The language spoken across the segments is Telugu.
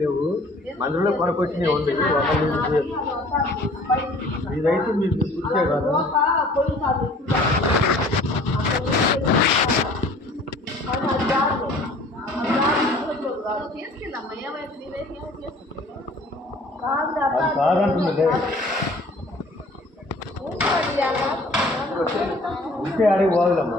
లేవు. మందులో కొనకొచ్చినవి ఉంది. ఇదైతే మీరు గుర్తే కాదు. అది ఉంటే అడిగి పోదులమ్మా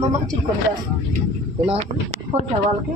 మమ్మకి చిక్కుందా కొట్టే వాళ్ళకి.